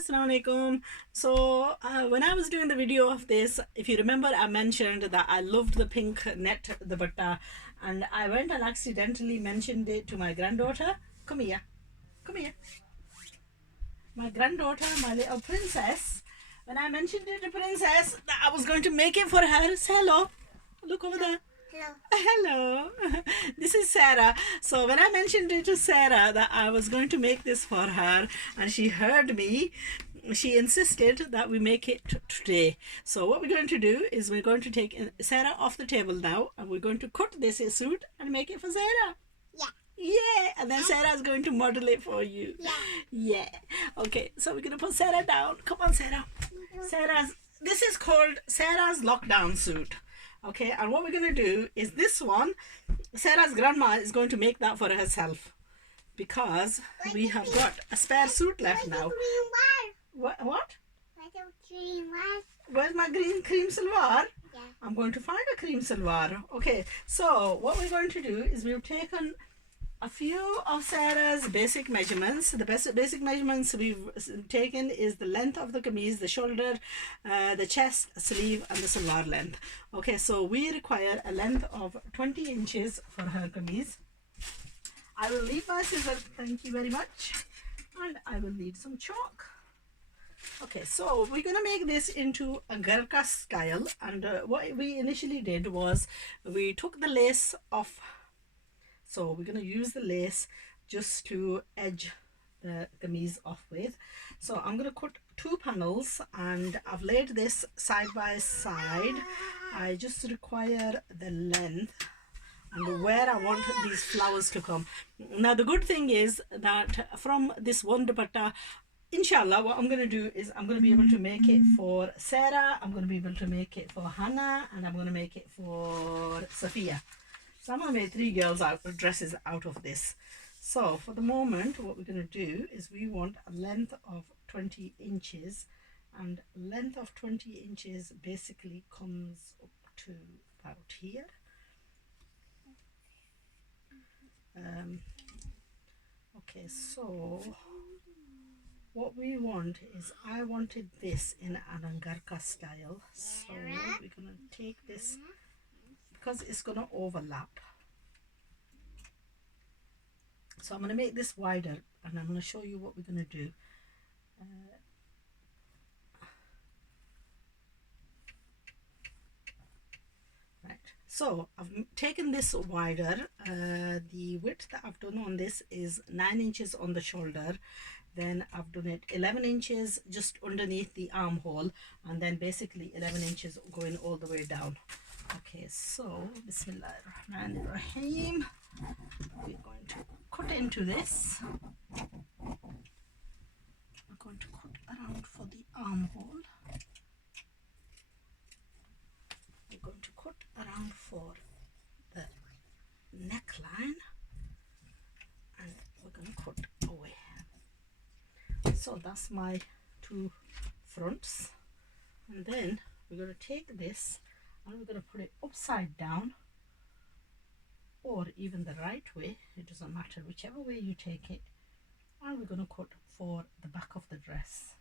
Assalamualaikum. When I was doing the video of this, if you remember, I mentioned that I loved the pink net dupatta, and I went and accidentally mentioned it to my granddaughter. Come here, come here. My granddaughter, my little princess. When I mentioned it to Princess that I was going to make it for her, say hello. Look over there. Hello. Hello, this is Sarah. So when I mentioned it to Sarah that I was going to make this for her, and she heard me, she insisted that we make it today. So what we're going to do is we're going to take Sarah off the table now, and we're going to cut this suit and make it for Sarah. Yeah. Yeah, and then Sarah's going to model it for you. Yeah. Yeah. Okay, so we're gonna put Sarah down. Come on, Sarah. This is called Sarah's lockdown suit. Okay, and what we're gonna do is this one, Sarah's grandma is going to make that for herself because we have got a spare suit left now. What? Where's my green cream salwar? Yeah. I'm going to find a cream salwar. Okay, so what we're going to do is we've taken a few of Sarah's basic measurements. The basic measurements we've taken is the length of the kameez, the shoulder, the chest, sleeve, and the salwar length. Okay, so we require a length of 20 inches for her kameez. I will leave my scissors, thank you very much, and I will need some chalk. Okay, so we're gonna make this into a garka style, and what we initially did was we took the lace off. So we're going to use the lace just to edge the kameez off with. So I'm going to cut two panels, and I've laid this side by side. I just require the length and where I want these flowers to come. Now the good thing is that from this one dupatta, inshallah, what I'm going to do is I'm going to be able to make it for Sarah, I'm going to be able to make it for Hannah, and I'm going to make it for Sophia. So I'm going to make three girls dresses out of this. So for the moment, what we're going to do is we want a length of 20 inches, and length of 20 inches basically comes up to about here. Okay, so what we want is, I wanted this in an angarka style, so we're going to take this because it's going to overlap. So I'm going to make this wider, and I'm going to show you what we're going to do. Right, so I've taken this wider. The width that I've done on this is 9 inches on the shoulder, then I've done it 11 inches just underneath the armhole, and then basically 11 inches going all the way down. Okay, so Bismillahirrahmanirrahim. We're going to cut into this. We're going to cut around for the armhole. We're going to cut around for the neckline, and we're going to cut away. So that's my two fronts, and then we're going to take this and we're going to put it upside down, or even the right way, it doesn't matter, whichever way you take it, and we're going to cut for the back of the dress.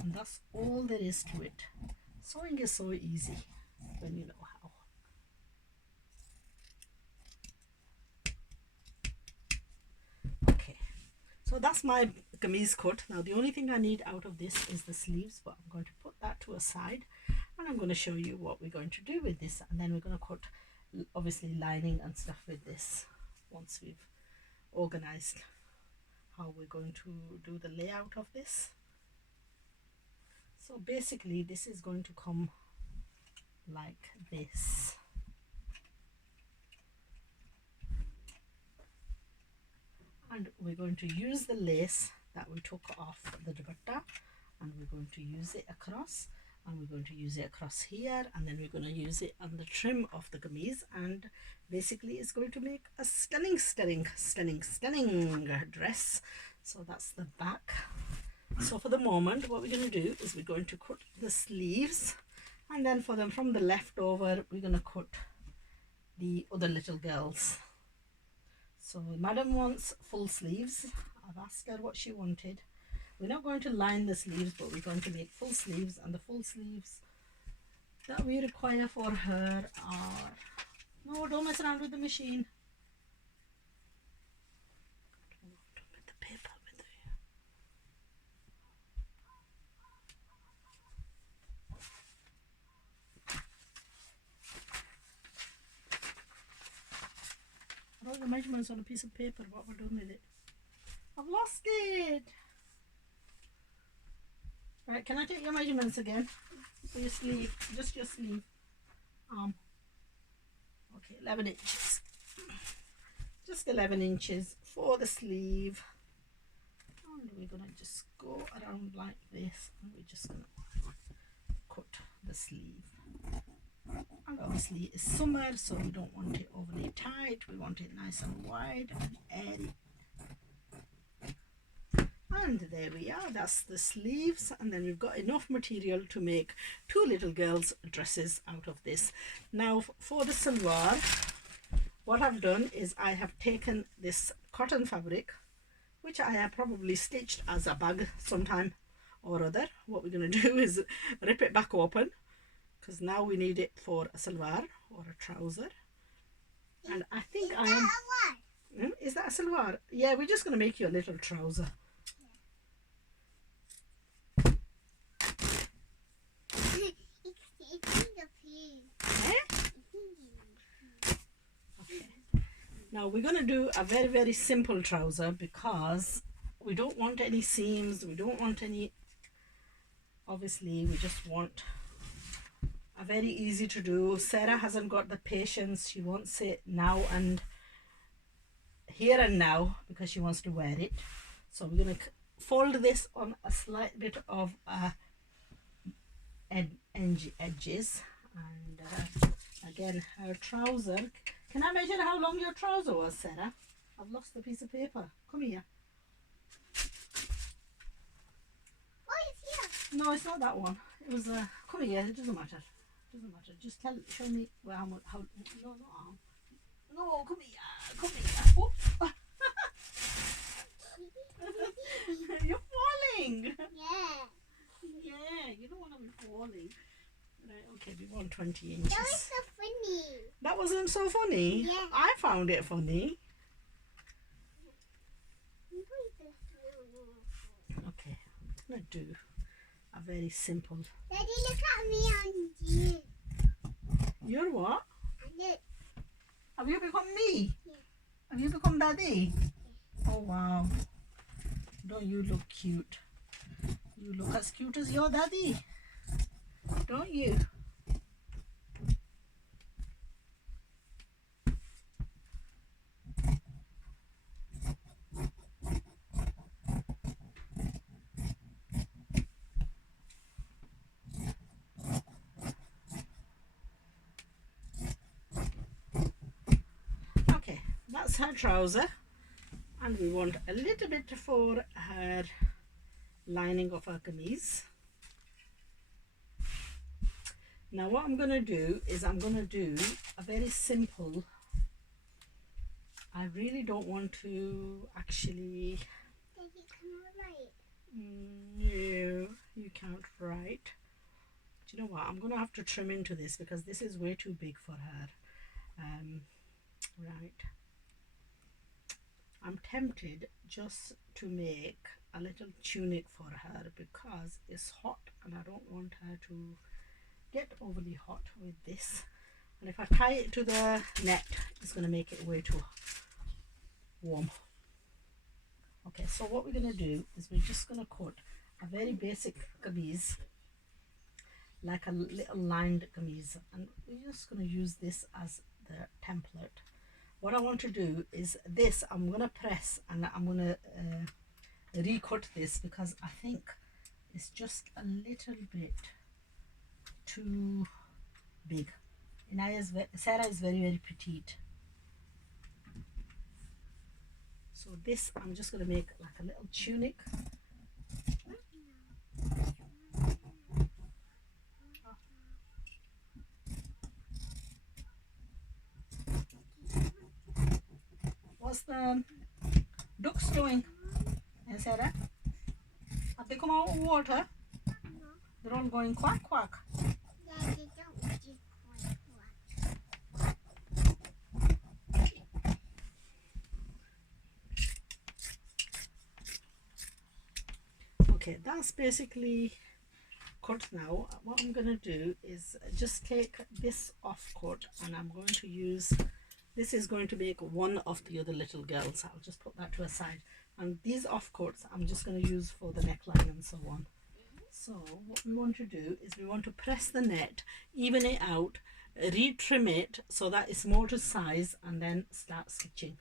And that's all there is to it. Sewing is so easy when you know how. Okay, so that's my kameez cut. Now the only thing I need out of this is the sleeves, but I'm going to put that to a side, and I'm going to show you what we're going to do with this, and then we're going to cut obviously lining and stuff with this once we've organized how we're going to do the layout of this. So basically this is going to come like this. And we're going to use the lace that we took off the dupatta, and we're going to use it across, and we're going to use it across here, and then we're going to use it on the trim of the kameez, and basically it's going to make a stunning dress. So that's the back. So for the moment, what we're going to do is we're going to cut the sleeves, and then for them from the left over, we're going to cut the other little girls. So Madam wants full sleeves. I've asked her what she wanted. We're not going to line the sleeves, but we're going to make full sleeves, and the full sleeves that we require for her are... No, don't mess around with the machine. Don't put the paper with the... I wrote the measurements on a piece of paper. What we're doing with it? I've lost it. Right, can I take your measurements again? For your sleeve, just your sleeve. Okay, 11 inches. Just 11 inches for the sleeve. And we're gonna just go around like this, and we're just gonna cut the sleeve. And obviously it's summer, so we don't want it overly tight. We want it nice and wide and airy. And there we are, that's the sleeves, and then we've got enough material to make 2 little girls dresses out of this. Now for the salwar, what I've done is I have taken this cotton fabric, which I have probably stitched as a bag sometime or other. What we're going to do is rip it back open, because now we need it for a salwar or a trouser. And I think is that a salwar? Yeah, we're just going to make you a little trouser. Now we're going to do a very, very simple trouser, because we don't want any seams, we don't want any, obviously we just want a very easy to do. Sarah hasn't got the patience, she wants it now and here and now because she wants to wear it. So we're going to fold this on a slight bit of edges, and again her trouser. Can I measure how long your trouser was, Sarah? I've lost the piece of paper. Come here. Oh, it's here. No, it's not that one. It was come here. It doesn't matter. It doesn't matter. Just show me where how much. How? No, no, come here. Come here. Oh. You're falling. Yeah. Yeah, you don't want to be falling. Right, okay, we want 20 inches. That was so funny. That wasn't so funny? Yeah. I found it funny. Okay, I'm going to do a very simple... Daddy, look at me on you. You're what? Look. Have you become me? Yeah. Have you become Daddy? Oh, wow. Don't you look cute? You look as cute as your daddy. Don't you? Okay, that's her trouser, and we want a little bit for her lining of her kameez. Now what I'm going to do is I'm going to do a very simple... I really don't want to actually... Daddy, can I write? No, you can't write. Do you know what? I'm going to have to trim into this because this is way too big for her. Right. I'm tempted just to make a little tunic for her because it's hot and I don't want her to get overly hot with this, and if I tie it to the net it's going to make it way too warm. Okay, so what we're going to do is we're just going to cut a very basic kameez, like a little lined kameez, and we're just going to use this as the template. What I want to do is this, I'm going to press and I'm going to recut this because I think it's just a little bit too big. Sarah is very, very petite. So this, I'm just going to make like a little tunic. What's the ducks doing? Hey, Sarah? Have they come out of water? They're all going quack quack. Yeah, they don't do quite. Okay, that's basically cut now. What I'm going to do is just take this off cut, and I'm going to use, this is going to make one of the other little girls. I'll just put that to a side, and these off cuts I'm just going to use for the neckline and so on. So what we want to do is we want to press the net, even it out, retrim it so that it's more to size, and then start stitching.